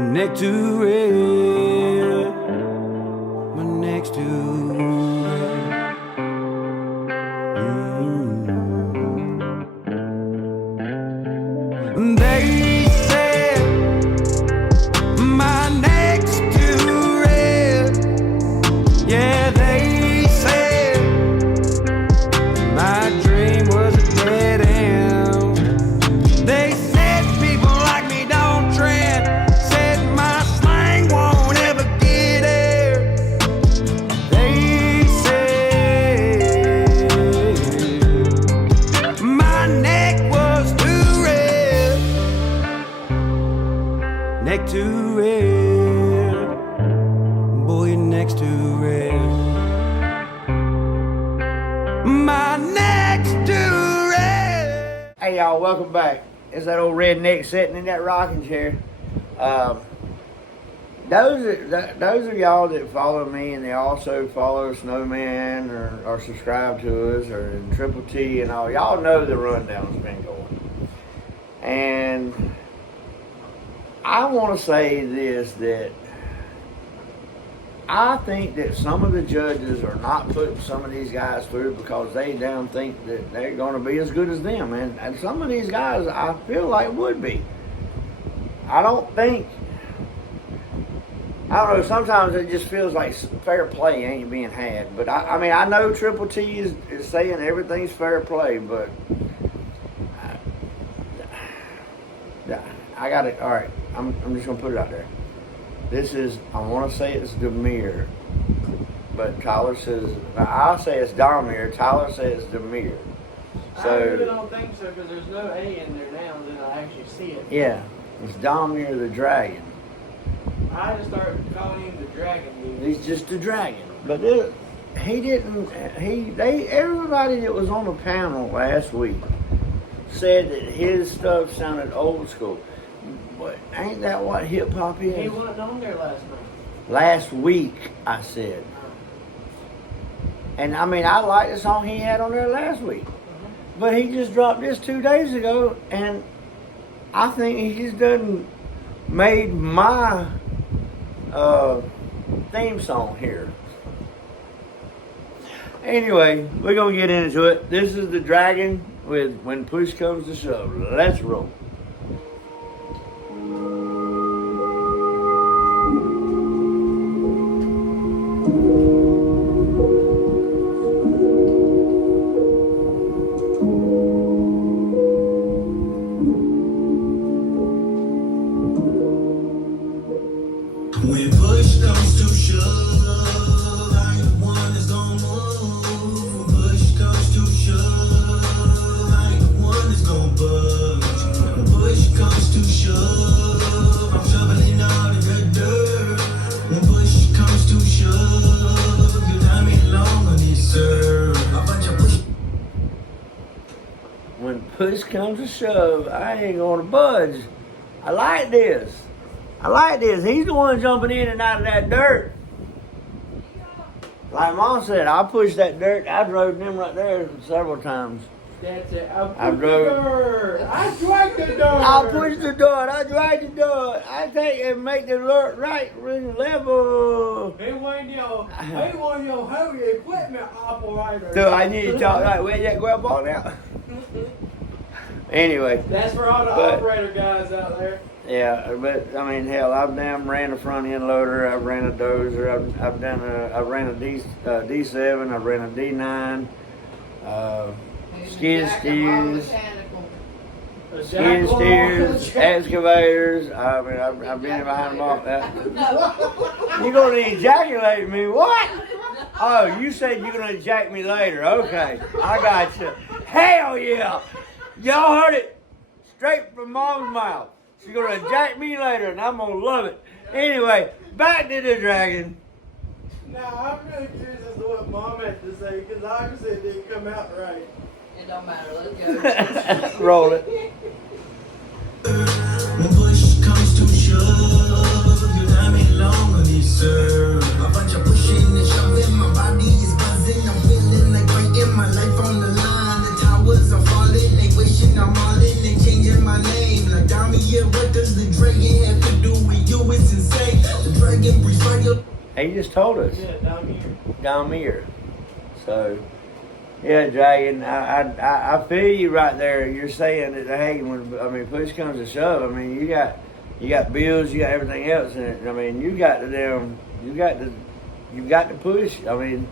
neck to red, my neck's too red. They said my neck's too red. Yeah, they said my dream was a dead end. They said people like me don't trend. Said my slang won't ever get there. They said my neck was too red. Neck too red. Boy, your neck's too red. My neck's too red. Hey y'all, welcome back. It's that old redneck sitting in that rocking chair. Those of y'all that follow me and they also follow Snowman or subscribe to us or Triple T and all, y'all know the rundown's been going. And I want to say this, that I think that some of the judges are not putting some of these guys through because they damn think that they're going to be as good as them. And some of these guys I feel like would be. I don't know, sometimes it just feels like fair play ain't being had. But I mean, I know Triple T is saying everything's fair play, but I got it. All right, I'm just going to put it out there. This is, I want to say it's Demir, but Tyler says, I'll say it's Damir, Tyler says Demir. I really don't think so because there's no A in there now, then I actually see it. Yeah, it's Damir the Dragon. I just started calling him the Dragon. He's just the Dragon. But everybody that was on the panel last week said that his stuff sounded old school. But ain't that what hip hop is? He wasn't on there last night. Last week, I said. And I mean, I like the song he had on there last week. But he just dropped this 2 days ago, and I think he just done made my theme song here. Anyway, we're going to get into it. This is the Dragon with When Push Comes to Shove. Let's roll. When push comes to shove, I ain't the one that's gonna move. When push comes to shove, I ain't the one that's gonna budge. When push comes to shove, I'm shoveling all the good dirt. When push comes to shove, you time ain't long on this serve. A bunch of push. When push comes to shove, I ain't gonna budge. I like this. He's the one jumping in and out of that dirt. Like Mom said, I pushed that dirt. I drove them right there several times. That's it. I drove. I dragged the dirt. I pushed the dirt. I dragged the dirt. I take and make the dirt right level. He one of your heavy equipment operator. So I need to talk like where that grab on now. Anyway. That's for all the operator guys out there. Yeah, but I mean, hell, I've ran a front end loader. I've ran a dozer. I've ran a D7. I've ran a D9. Skid steers, excavators. I mean, I've been behind them all. You're gonna ejaculate me? What? Oh, you said you're gonna ejaculate me later. Okay, I got you. Hell yeah! Y'all heard it straight from Mom's mouth. She's gonna jack me later, and I'm gonna love it. Anyway, back to the Dragon. Now, I'm really curious as to what Mom had to say, because obviously it didn't come out right. It don't matter, let's go. Let's roll it. When push comes to shove, your time ain't long on this serve. A bunch of pushing and shoving, my body is buzzing. I'm feeling like breaking my life on the line. The towers are falling, they wishing I'm all in. They changing my name like Dami. Yeah, what does the dragon have to do with you? He just told us. Yeah, down here. Down here. So, yeah, Dragon, I feel you right there. You're saying that, hey, when push comes to shove, I mean, you got bills, you got everything else, and I mean, you got to push. I mean,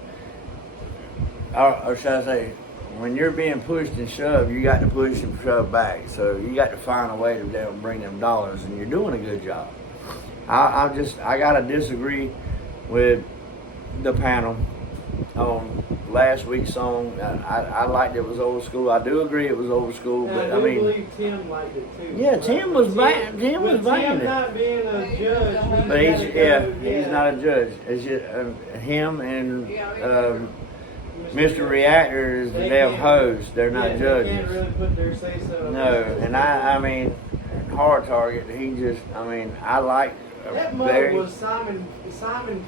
or should I say, when you're being pushed and shoved, you got to push and shove back. So you got to find a way to bring them dollars, and you're doing a good job. I gotta disagree with the panel on last week's song. I liked it was old school. I do agree it was old school, And but I I do mean, believe Tim liked it too. yeah, Tim was banging. Tim was banging Tim it. not being a judge, But he's not a judge. It's just him and Mr. Reactor is the damn host. They're not They judges. can't really put their say so. on No, that. and I mean, Hard Target. I like That mug very. was Simon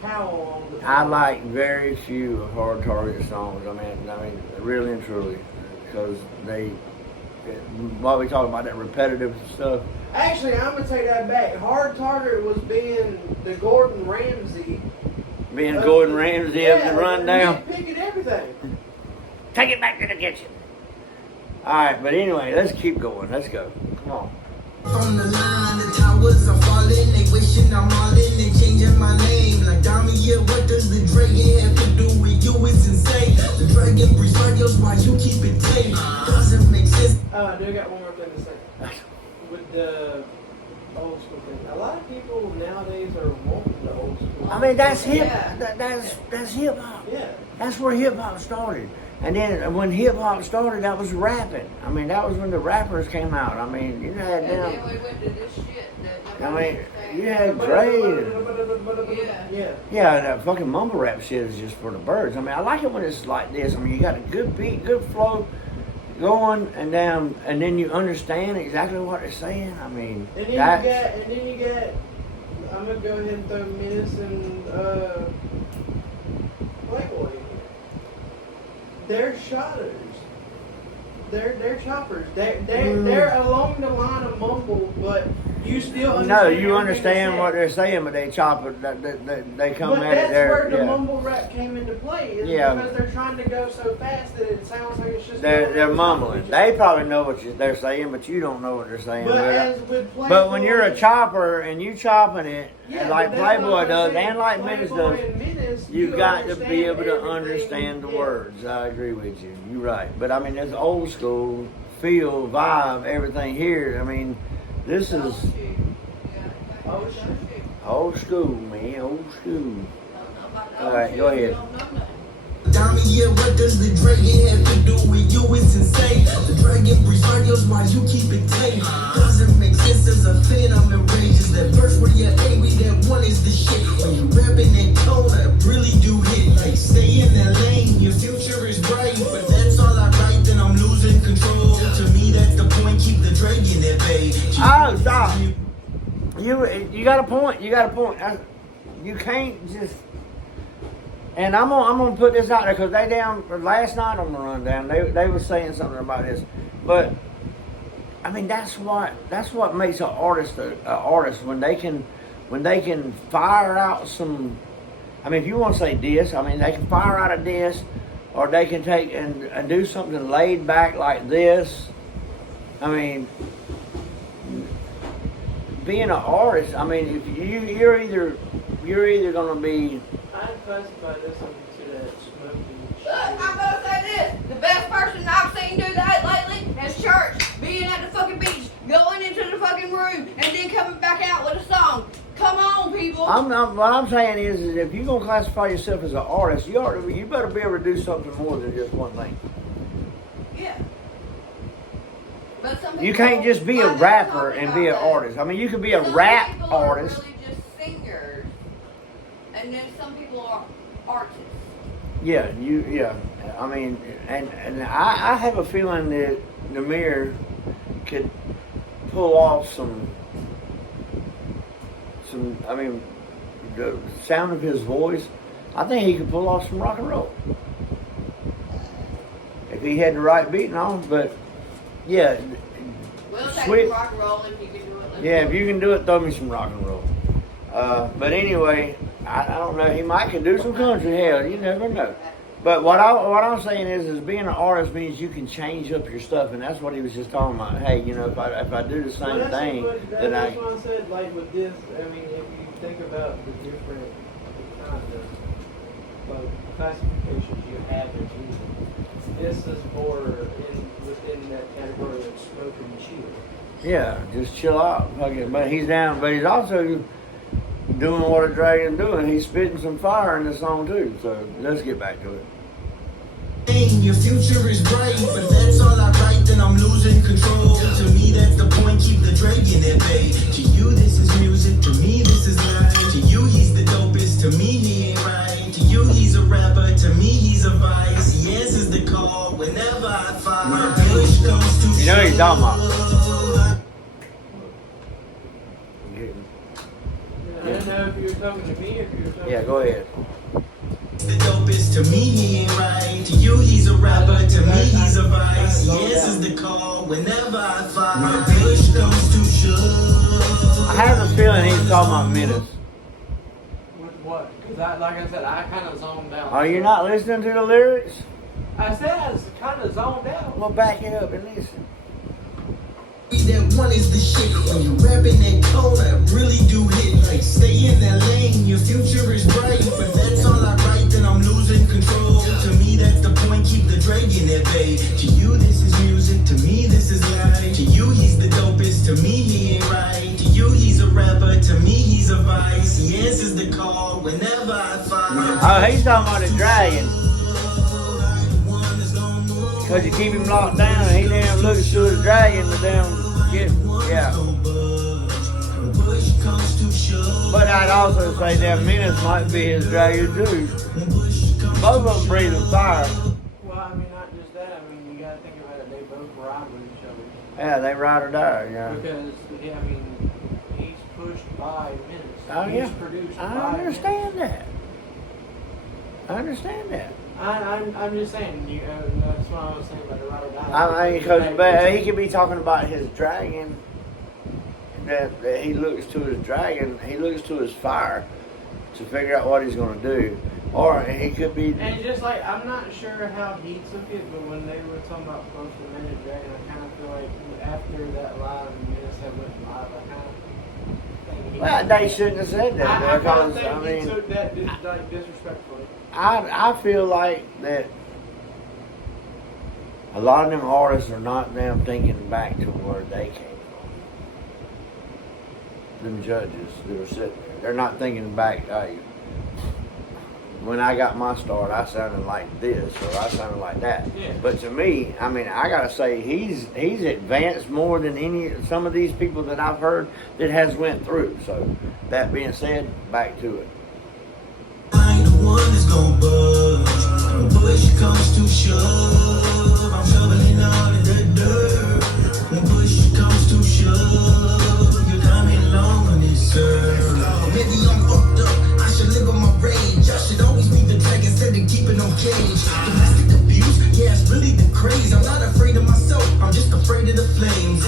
Cowell on the. I like very few of Hard Target songs. I mean, really and truly, because while we talk about that repetitive stuff. Actually, I'm gonna take that back. Hard Target was being the Gordon Ramsay. Being Gordon Ramsay of the rundown. Picking everything. Take it back to the kitchen. All right, but anyway, let's keep going. Let's go. Come on. From the line, the towers are falling. They wishing I'm all in and changing my name. Like Dami, yeah, what does the dragon have to do with you? It's insane. The dragon breeds fires while you keep it tame. Doesn't make sense. I do got one more thing to say. With the old school thing. A lot of people nowadays are wanting the old school. I mean, that's hip. Yeah. That's hip hop. Yeah. That's where hip hop started. And then when hip hop started, that was rapping. I mean, that was when the rappers came out. I mean, you had And then them. we went to this shit that I nobody mean, understands. you had Dre. Yeah. Yeah. Yeah, that fucking mumble rap shit is just for the birds. I mean, I like it when it's like this. I mean, you got a good beat, good flow going, and then you understand exactly what they're saying. I mean, And then you got. I'm gonna go ahead and throw Menace and Playboy. They're shotters. They're choppers. They're along the line of mumble, but you still understand. no, you everything understand they what say. they're saying, but they chop it. They come But at it that's there. where the Yeah. mumble rap came into play. Is Yeah. because they're trying to go so fast that it sounds like it's just. They're mumbling. They probably know what they're saying, but you don't know what they're saying. But as with Playboy, But when you're a chopper and you chopping it, yeah, like but that's Playboy what I'm does, saying. and like Menace Playboy does, and Menace, you got to be able to everything, understand the yeah. words. I agree with you. You're right. But I mean, it's old school feel, vibe, everything here. I mean, this Oh, is shoot. Yeah. Oh, shoot. old school, man. Old school. Don't know about the All right, old go shit, ahead. you don't know nothing. Dami, yeah, what does the dragon have to do with you? It's insane. The dragon breeds fires while you keep it tame. Doesn't make sense as a fan. I'm enraged. That verse where you're angry, that one is the shit. When you rapping that tone, I really do hit. Like, stay in that lane. Your future is bright, but that's all I write. Then I'm losing control. To me, that's the point. Keep the dragon at bay. Oh, stop. You got a point. You got a point. You can't just. And I'm gonna put this out there because they down last night on the rundown. They were saying something about this, but I mean that's what makes an artist an artist when they can fire out some. I mean, if you want to say diss, I mean they can fire out a diss, or they can take and do something laid back like this. I mean, being an artist, I mean, if you're either gonna be. I classify this into that smoking. Look, I'm gonna say this. The best person I've seen do that lately is Church. Being at the fucking beach, going into the fucking room, and then coming back out with a song. Come on, people. What I'm saying is if you're gonna classify yourself as an artist, you better be able to do something more than just one thing. Yeah. But some You people- can't just be a I didn't rapper talk and about be an that. artist. I mean, you could be a Some rap people are artist. really just singers, and then some people are artists. Yeah, I mean, and I have a feeling that Namir could pull off some. I mean, the sound of his voice. I think he could pull off some rock and roll if he had the right beat and all. But yeah, We'll take Sweet. rock and roll if you can do it. Let's yeah, do if it. you can do it, throw me some rock and roll. But anyway, I don't know. He might can do some country. Hell, you never know. But what I'm saying is being an artist means you can change up your stuff, and that's what he was just talking about. Hey, you know, if I do the same thing, then that's what I said. Like with this, I mean, if you think about the different kind of like classifications you have as music, this is more within that category of smoke and chill. yeah, just chill out. Okay, but he's down. But he's also doing what a dragon doing. He's spitting some fire in the song too. So let's get back to it. Your future is bright, but that's all I write, then I'm losing control. To me, that's the point, keep the dragon at bay. To you, this is music, to me, this is life. To you, he's the dopest, to me, he ain't right. To you, he's a rapper, to me, he's a vice. He answers the call whenever I find my push comes to You know what he's talking about. I don't know if you were talking to me or if you were talking Yeah, go ahead. The dopest, to me, he ain't right. To you, he's a rapper, to me, he's a vice. He answers the call whenever I find my push comes to shove. I have a feeling he's talking about Menace. With what? Because like I said, I kind of zoned out. Are you not listening to the lyrics? I said I was kind of zoned out. Well, back it up and listen. That one is the shit. When you rap in that corner, really do hit. Like stay in that lane, your future is bright. But that's all I write, then I'm losing control. To me, that's the point, keep the dragon at bay. To you, this is music. To me, this is life. To you, he's the dopest. To me, he ain't right. To you, he's a rapper. To me, he's a vice. He answers the call whenever I find. Oh, he's talking about the dragon. Because you keep him locked down and he damn looks to the dragon to damn get, yeah. But I'd also say that Menace might be his dragon too. Both of them breathing fire. Well, I mean, not just that. I mean, you got to think about it. They both ride with each other. Yeah, they ride or die, yeah. Because, yeah, I mean, he's pushed by Menace. Oh, He's yeah. produced by I understand that. I understand that. I'm just saying, that's what I was saying about the ride or die. I mean, because he could be talking about his dragon, that he looks to his dragon, he looks to his fire to figure out what he's going to do. Or he could be... And just like, I'm not sure how he took it, but when they were talking about Push the Minute Dragon, I kind of feel like after that live, Menace had went live, I kind of think he... Well, they shouldn't have said that, I kind of because, think I mean... he took that like, disrespectfully. I feel like that a lot of them artists are not damn thinking back to where they came from. Them judges that are sitting there, they're not thinking back, hey, when I got my start, I sounded like this or I sounded like that. Yeah. But to me, I mean, I gotta say he's advanced more than some of these people that I've heard that has went through. So that being said, back to it. I ain't the one that's gon' budge. When push comes to shove, I'm shoveling all of the dirt. When push comes to shove, you're coming along on this earth. Maybe I'm fucked up, I should live on my rage. I should always be the dragon instead of keeping on cage. Domestic abuse, yeah, it's really the craze. I'm not afraid of myself, I'm just afraid of the flames.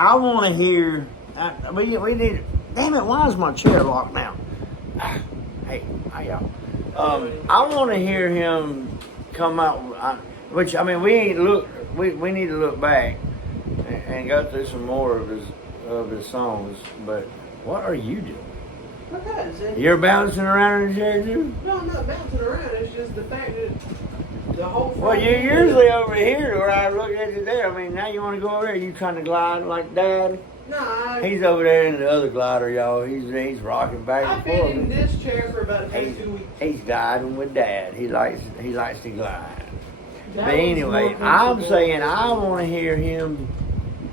I want to hear. We need. Damn it! Why is my chair locked now? Hey, how y'all? I want to hear him come out. Which I mean, we ain't look. We need to look back and go through some more of his songs. But what are you doing? Because You're bouncing around in the chair too? no, I'm not bouncing around. It's just the fact that the whole. Well, you're usually over here where I look at you there. I mean, now you want to go over there? You trying to glide like Dad? No, He's over there in the other glider, y'all. He's rocking back I've and forth. been in this chair for about He's, 2 weeks. he's gliding with Dad. He likes to glide. That But was anyway, more I'm comfortable. saying I want to hear him.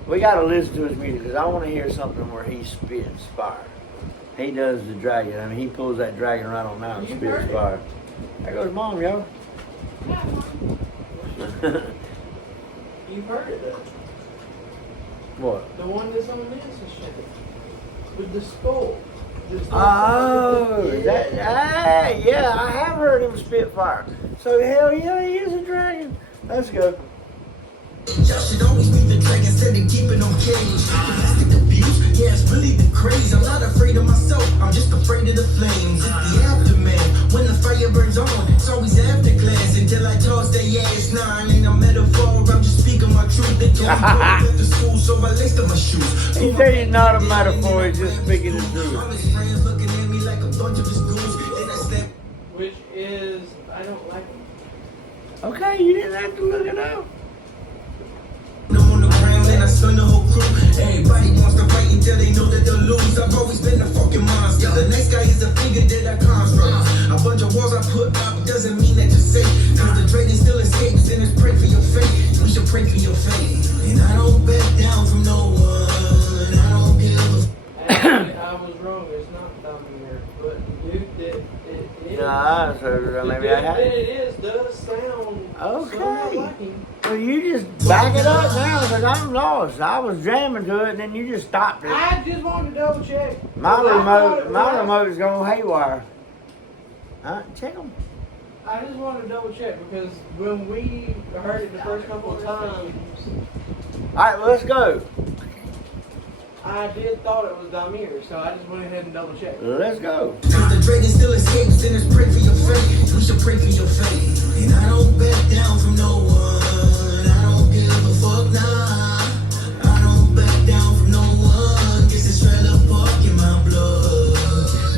We got to listen to his music because I want to hear something where he spits fire. He does the dragon. I mean, he pulls that dragon right on out and You spits heard it. fire. There goes Mom, y'all. You've heard it though. What? The one that's on this and shit. With the skull. Oh, yeah, I have heard him spit fire. So hell yeah, he is a dragon. Let's go. Y'all should always be the dragon instead of keeping on cage. Domestic abuse, yeah, it's really the craze. I'm not afraid of myself, I'm just Went to school, so I laced up my shoes. He said he's not a metaphor, he's just speaking the truth. All his friends looking at me like a bunch of his goons. Then I stepped Which is, I don't like them. Okay, you didn't have to look it up. I'm on the ground and I stun the whole crew. Everybody wants to fight until they know that they'll lose. I've always been a fucking monster. The next guy is a figure that I construct. A bunch of walls I put up doesn't mean that you're safe. Cause the dragon still escapes and it's pray for your fate. We should pray for your fate. And I don't back down from no one. I don't give a Actually, I was wrong. It's not Dominic, but the dude that it is. Nah, so the maybe dude I had that it. it is does sound Okay. somewhat like him. Well, you just back it up now because I'm lost. I was jamming to it and then you just stopped it. I just wanted to double check. My Because I thought it was- remote is going haywire. Huh? Check them. I just wanted to double check because when we heard it the first couple of times, All right, well, let's go. I did thought it was Damir, so I just went ahead and double checked. Let's go. Cause the dragon still escapes, then it's pray for your fate. We should pray for your fate. And I don't back down from no one. I don't give a fuck, nah. I don't back down from no one. Guess it's trailer park in my blood.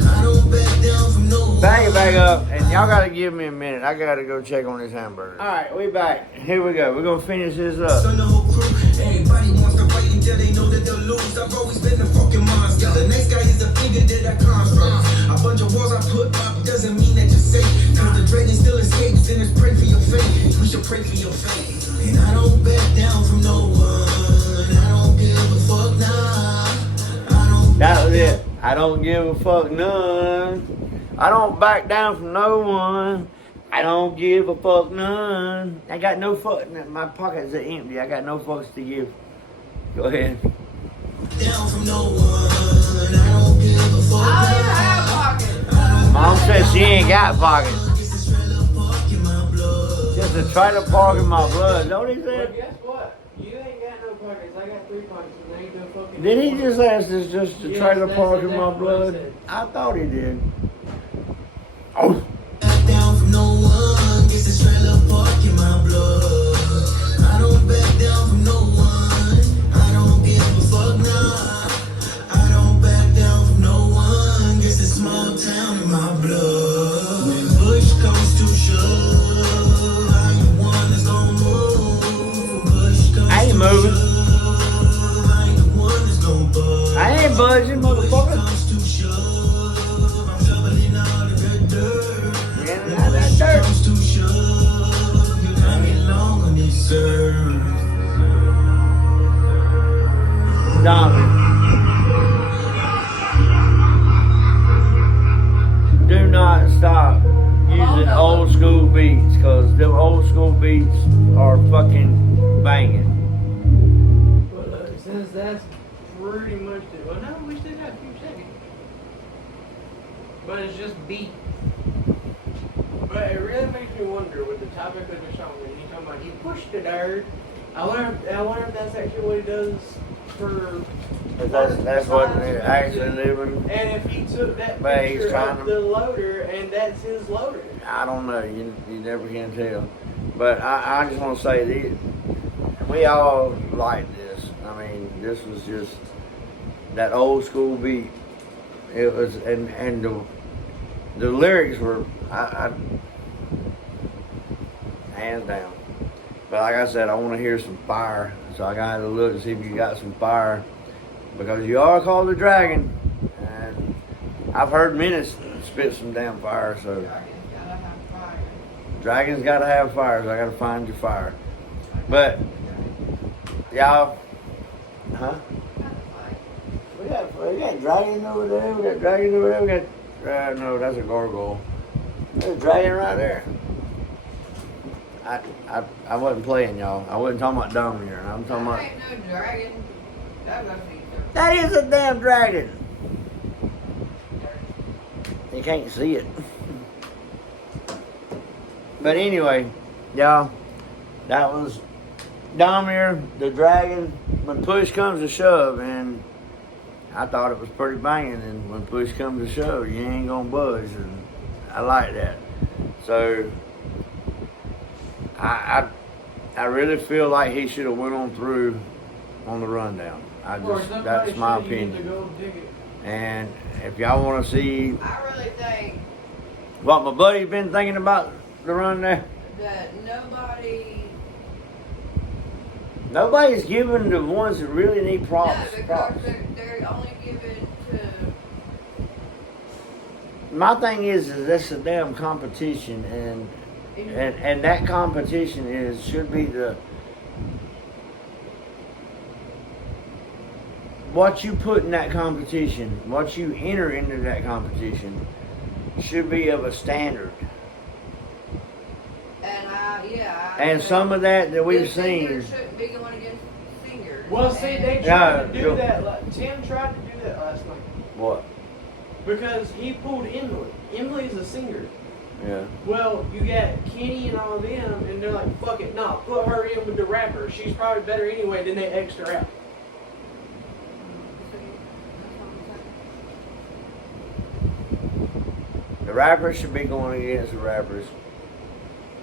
I don't back down from no one. Back it back up, and y'all gotta give me a minute. I gotta go check on this hamburger. All right, we back. Here we go. We're gonna finish this up. Stun the whole crew. Everybody wants to fight until they know that they'll lose. I've always been a fucking monster. The next guy is a figure that I construct. A bunch of walls I put up doesn't mean that you're safe. Cause the dragon still escapes, then it's pray for your fate. We should pray for your fate. And I don't back down from no one. I don't give a fuck, nah. I don't That was it. I don't give a fuck none. I don't back down from no one. I don't give a fuck none. I got no fuck. My pockets are empty. I got no fucks to give. Go ahead. down from no one. I don't give a fuck, I don't even nah. have pockets. Mom says she ain't got pockets. Guess it's trailer park in my blood. Just a trailer park in my blood. Know what he Well, said? guess what? You ain't got no pockets. I got 3 pockets, and they ain't no fucking. Did he just ask us just a Yes, trailer that's park in my exactly what he blood? said. I thought he did. Oh. Back down from no one. Guess it's trailer park in my blood. I don't back down from no one. I don't give a fuck, nah. I don't back down from no one. Guess it's small town in my blood. When push comes to shove, I ain't one that's gonna move. Push comes I ain't to moving. shove, I ain't the one that's gonna budge. I ain't budging, motherfucker. Comes to shove, I'm shoveling all of the dirt. Getting out of that dirt. Comes to shove, you got me long on this earth. Donovan. Do not stop using old school beats because them old school beats are fucking banging. Well, since that's pretty much it. Well, no, we still got a few seconds. But it's just beat. But it really makes me wonder with the topic of the song when he's talking about he pushed the dirt. I wonder if that's actually what he does for. But that's what they're actually living. And if he took that But he's picture trying of to- the loader and that's his loader. I don't know. You never can tell. But I just want to say this. We all like this. I mean, this was just that old school beat. It was, and the lyrics were, I hands down. But like I said, I want to hear some fire. So I got to look and see if you got some fire. Because you are called the dragon. And I've heard Menace spit some damn fire. So Gotta have fire. dragons got to have fire. So I got to find your fire. But y'all, huh? We got dragon over there. We got dragon over there. We got no, that's a gargoyle. There's a dragon right there. I wasn't playing, y'all. I wasn't talking about Dominic. I'm talking That about. ain't no dragon. That must be some That is a damn dragon. You can't see it. But anyway, y'all, that was Domir, the dragon. When push comes to shove, and I thought it was pretty banging. And when push comes to shove, you ain't gonna budge, and I like that. So I really feel like he should have went on through on the rundown. Or somebody That's my should use the opinion. gold ticket. And if y'all want to see I really think what my buddy's been thinking about the rundown, that nobody's giving the ones that really need no, props. because props. they're only given to. My thing is that's a damn competition, and that competition should be what you put in that competition, what you enter into that competition, should be of a standard. And And some of that we've singers seen. shouldn't be going against singers. Well, see, they And- tried to No, do that. Tim tried to do that last night What? because he pulled Emily. Emily's a singer. Yeah. Well, you got Kenny and all them, and they're like, "Fuck it, no, put her in with the rapper. She's probably better anyway." Then they X'd her out. The rappers should be going against the rappers.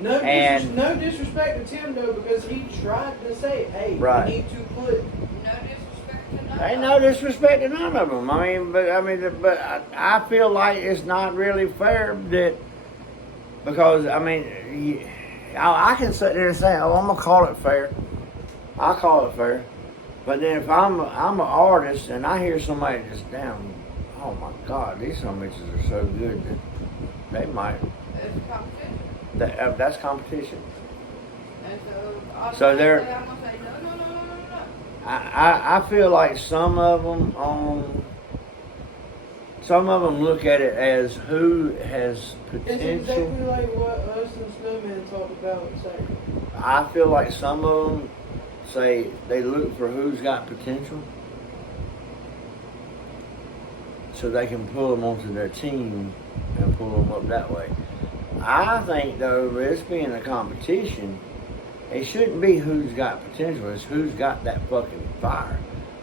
No, And- no disrespect to Tim though, because he tried to say, "Hey, Right. we need to put." No disrespect to none Ain't of no them. disrespect to none of them. But I feel like it's not really fair that because I can sit there and say, "Oh, I'm gonna call it fair." I call it fair, but then if I'm an artist and I hear somebody just damn, oh my God, these some bitches are so good that they might. It's competition. That's competition. And So I'm they're- gonna say no. I feel like some of them look at it as who has It's potential. exactly like what us and Snowman talked about Saturday. I feel like some of them say they look for who's got potential so they can pull them onto their team and pull them up that way. I think though, this being a competition, it shouldn't be who's got potential, it's who's got that fucking fire.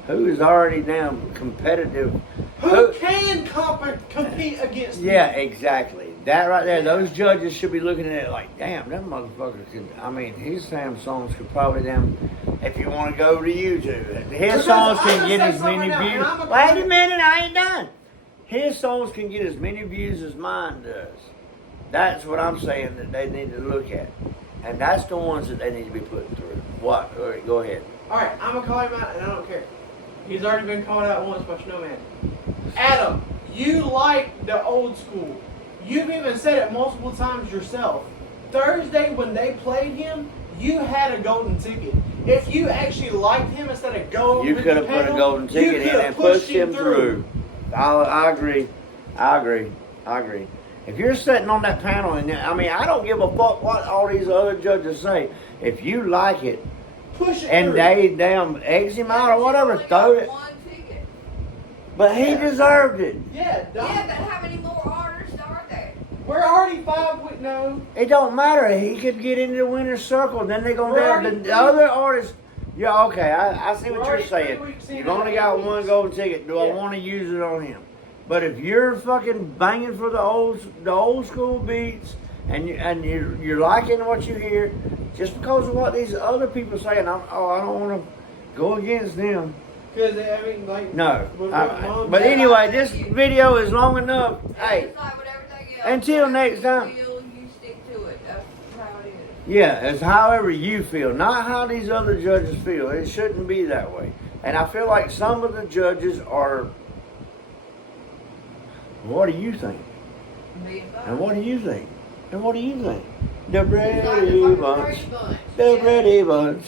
Who is already damn competitive. Who can compete against? Yeah, exactly. That right there, those judges should be looking at it like, damn, that motherfucker could, his damn songs could probably if you want to go to YouTube, his Because songs I'm can gonna get say as many something now, views. and I'm a- Wait a minute, I ain't done. His songs can get as many views as mine does. That's what I'm saying that they need to look at. And that's the ones that they need to be putting through. What? All right, go ahead. Alright, I'm gonna call him out and I don't care. He's already been called out once by Snowman. Adam, you like the old school. You've even said it multiple times yourself. Thursday when they played him, you had a golden ticket. If you actually liked him instead of going You with could the have put a panel, golden you ticket in could have and pushed him through. I agree. If you're sitting on that panel, and I don't give a fuck what all these other judges say. If you like it, Push it and through. they damn eggs him out or whatever, You only throw got it. one ticket. But he deserved it. Yeah, Yeah, but how many more artists are there? we're already 5 weeks. No, It don't matter. He could get into the winner's circle. Then they're gonna We're have already the three- other artists. Yeah, okay. I see We're what you're already 3 saying. weeks in You've and only 8 got weeks. one golden ticket. Do I Yeah. want to use it on him? But if you're fucking banging for the old school beats and you're liking what you hear, just because of what these other people say, and I don't want to go against them. because like No. with what Mom But said, anyway, this video is long enough. Hey, It's like with everything else. until Whatever next you time. feel, you stick to it. That's how it is. yeah, it's however you feel, not how these other judges feel. It shouldn't be that way. And I feel like some of the judges are. What do you think? Being And fun. what do you think? And what do you think? The It's like Brady the fucking Bunch. Brady Bunch. The Yeah. Brady Bunch.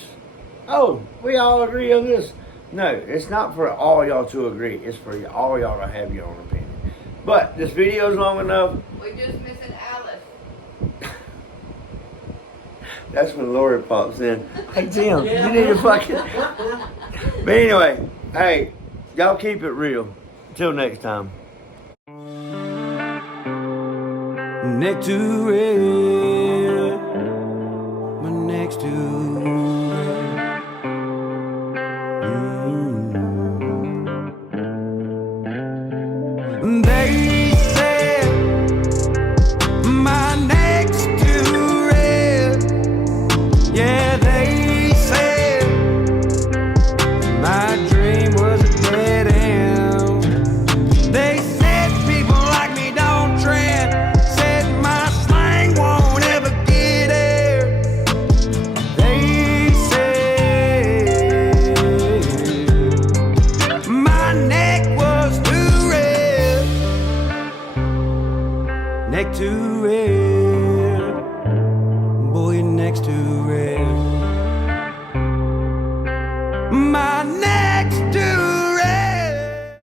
Oh, we all agree on this. No, it's not for all y'all to agree. It's for all y'all to have your own opinion. But this video's long enough. We just missing Alice. That's when Lori pops in. Hey Tim, Yeah. you need to fucking. But anyway, hey, y'all keep it real. Until next time. Next to red, my next to red. They said my next to red. Yeah, they said my next to rare. Boy, you're next to rare. My